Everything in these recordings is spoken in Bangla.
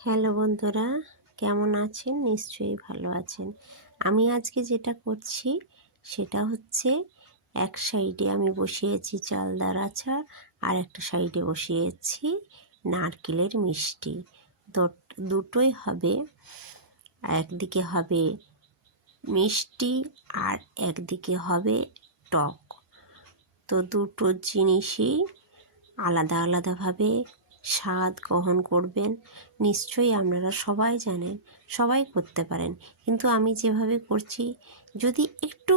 হ্যালো বন্ধুরা, কেমন আছেন? নিশ্চয়ই ভালো আছেন। আমি আজকে যেটা করছি সেটা হচ্ছে এক সাইডে আমি বসিয়েছি চালদার আচার আর একটা সাইডে বসিয়েছি নারকেলের মিষ্টি। দুটোই হবে, একদিকে হবে মিষ্টি আর একদিকে হবে টক। তো দুটো জিনিসই আলাদা আলাদাভাবে স্বাদ গ্রহণ করবেন। নিশ্চয়ই আপনারা সবাই জানেন, সবাই করতে পারেন, কিন্তু আমি যেভাবে করছি যদি একটু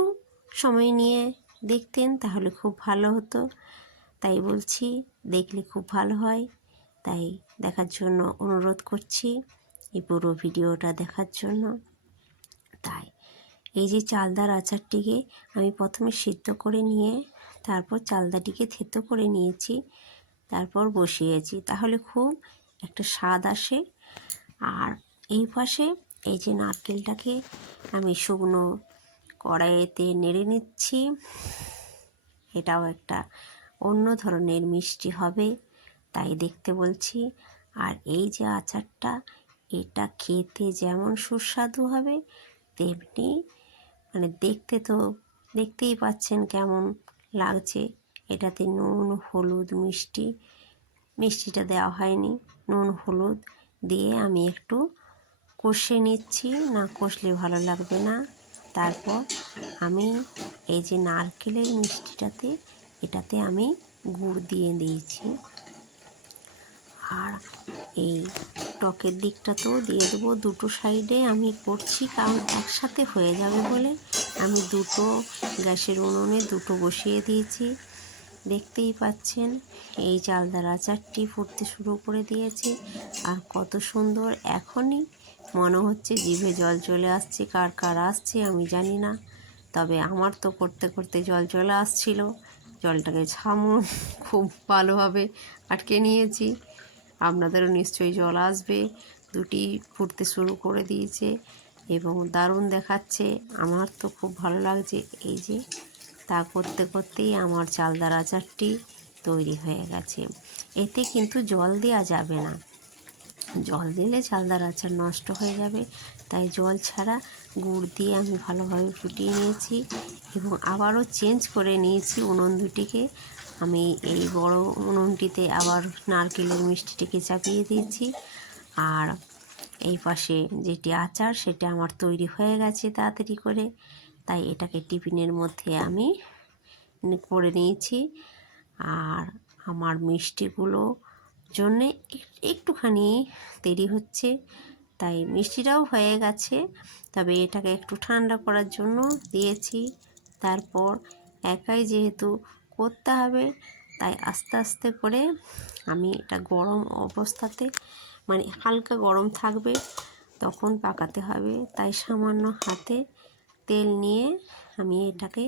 সময় নিয়ে দেখতেন তাহলে খুব ভালো হতো। তাই বলছি, দেখলে খুব ভালো হয়। তাই দেখার জন্য অনুরোধ করছি, এই পুরো ভিডিওটা দেখার জন্য। তাই এই যে চালদার আচারটিকে আমি প্রথমে সিদ্ধ করে নিয়ে তারপর চালদাটিকে থেতো করে নিয়েছি, তারপর বসিয়েছি, তাহলে খুব একটা স্বাদ আসে। আর এই পাশে এই যে নারকেলটাকে আমি শুকনো কড়াইতে নেড়ে নিচ্ছি। এটাও একটা অন্য ধরনের মিষ্টি হবে, তাই দেখতে বলছি। আর এই যে আচারটা, এটা খেতে যেমন সুস্বাদু হবে তেমনি দেখতেই পাচ্ছেন কেমন লাগছে। এটাতে নুন, হলুদ, মিষ্টিটা দেওয়া হয়নি। নুন হলুদ দিয়ে আমি একটু কষে নিচ্ছি, না কষলে ভালো লাগবে না। তারপর আমি এই যে নারকেলের মিষ্টিটাতে এটাতে আমি গুড় দিয়ে দিয়েছি, আর এই টকের দিকটাতেও দিয়ে দেবো। দুটো সাইডে আমি করছি, কারণ একসাথে হয়ে যাবে বলে আমি দুটো গ্যাসের উনুনে দুটো বসিয়ে দিয়েছি। দেখতেই পাচ্ছেন এই চালদার আচারটি ফুটতে শুরু করে দিয়েছে, আর কত সুন্দর! এখনই মনে হচ্ছে জিভে জল চলে আসছে। কার কার আসছে আমি জানি না, তবে আমার তো করতে করতে জল চলে আসছিল। জলটাকে খুব ভালোভাবে আটকে নিয়েছি। আপনাদেরও নিশ্চয়ই জল আসবে। দুটি ফুটতে শুরু করে দিয়েছে এবং দারুণ দেখাচ্ছে। আমার তো খুব ভালো লাগছে। এই যে তা করতে করতেই আমার চালদার আচারটি তৈরি হয়ে গেছে। এতে কিন্তু জল দেওয়া যাবে না, জল দিলে চালদার আচার নষ্ট হয়ে যাবে। তাই জল ছাড়া গুড় দিয়ে আমি ভালোভাবে ফুটিয়ে নিয়েছি এবং আবারও চেঞ্জ করে নিয়েছি উনুন দুটিকে। আমি এই বড় উনুনটিতে আবার নারকেলের মিষ্টিটিকে চাপিয়ে দিয়েছি, আর এই পাশে যেটি আচার সেটা আমার তৈরি হয়ে গেছে তাড়াতাড়ি করে। তাই এটাকে টিফিনের মধ্যে আমি করে নিয়েছি। আর আমার মিষ্টিগুলো জন্যে একটুখানি দেরি হচ্ছে, তাই মিষ্টিটাও হয়ে গেছে, তবে এটাকে একটু ঠান্ডা করার জন্য দিয়েছি। তারপর একাই যেহেতু করতে হবে, তাই আস্তে আস্তে করে আমি এটা গরম অবস্থাতে, হালকা গরম থাকবে তখন পাকাতে হবে। তাই সামান্য হাতে তেল নিয়ে আমি এটাকে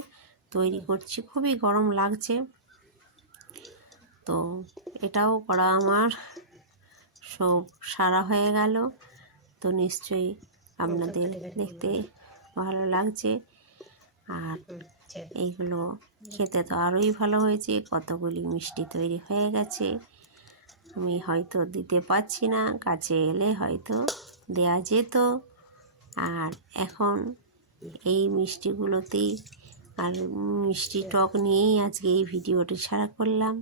তৈরি করছি। খুবই গরম লাগছে। তো এটাও করা আমার সব সারা হয়ে গেল। তো নিশ্চয়ই আপনাদের দেখতে ভালো লাগছে, আর এইগুলো খেতে তো আরোই ভালো হয়েছে। কতগুলি মিষ্টি তৈরি হয়ে গেছে। আমি হয়তো দিতে পারছি না, কাছে এলে হয়তো দেয়া যেত। আর এখন এই মিষ্টিগুলোতেই আর মিষ্টি টক নিয়েই আজকে এই ভিডিওটি ছাড়া করলাম।